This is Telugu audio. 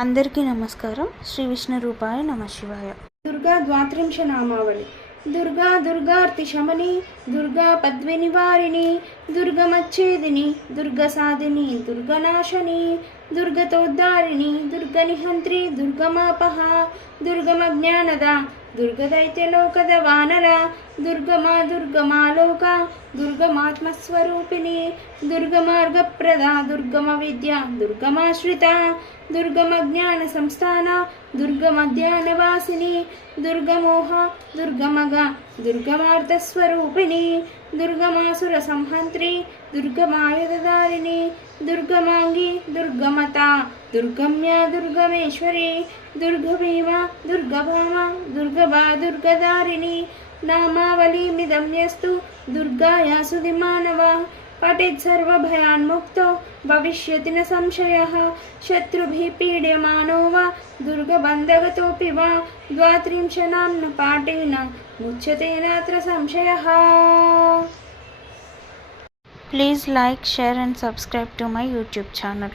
అందరికీ నమస్కారం. శ్రీ విష్ణు రూపాయ నమ శివాయ. దుర్గా ద్వాత్రింశ నామావళి. దుర్గా దుర్గార్తి శమని, దుర్గా పద్వినివారిణి, దుర్గమచ్ఛేదిని, దుర్గసాధిని, దుర్గనాశని, దుర్గతోద్ధారిణి, దుర్గనిహంత్రి, దుర్గమాపహ, దుర్గమజ్ఞానద, దుర్గదైత్యలోకద వానర, దుర్గమా దుర్గమాలోక, దుర్గమాత్మస్వరూపిణి, దుర్గమార్గప్రద, దుర్గమ విద్య, దుర్గమాశ్రిత, దుర్గమజ్ఞాన సంస్థాన, దుర్గమధ్యానవాసిని, దుర్గమోహ, దుర్గమగ, దుర్గమార్థస్వరూపిణి, దుర్గమాసుర సంహంత్రి, దుర్గమాయుధధారిణి, దుర్గమాంగి, దుర్గమత, దుర్గమ్య, దుర్గమేశ్వరి, దుర్గభీమ, దుర్గభామ, దుర్గభా, దుర్గధారిణి. నామావళీమిదమ్యస్తు దుర్గాయాసు మానవ పఠేత్ సర్వభయాన్ముక్తో భవిష్యతి న సంశయః. శత్రుభిః పీడ్యమానో వా దుర్గబంధగతోऽపి వా ద్వాత్రింశనామ్న పాఠేన ముచ్యతే నాత్ర సంశయః. Please like, share and subscribe to my YouTube channel.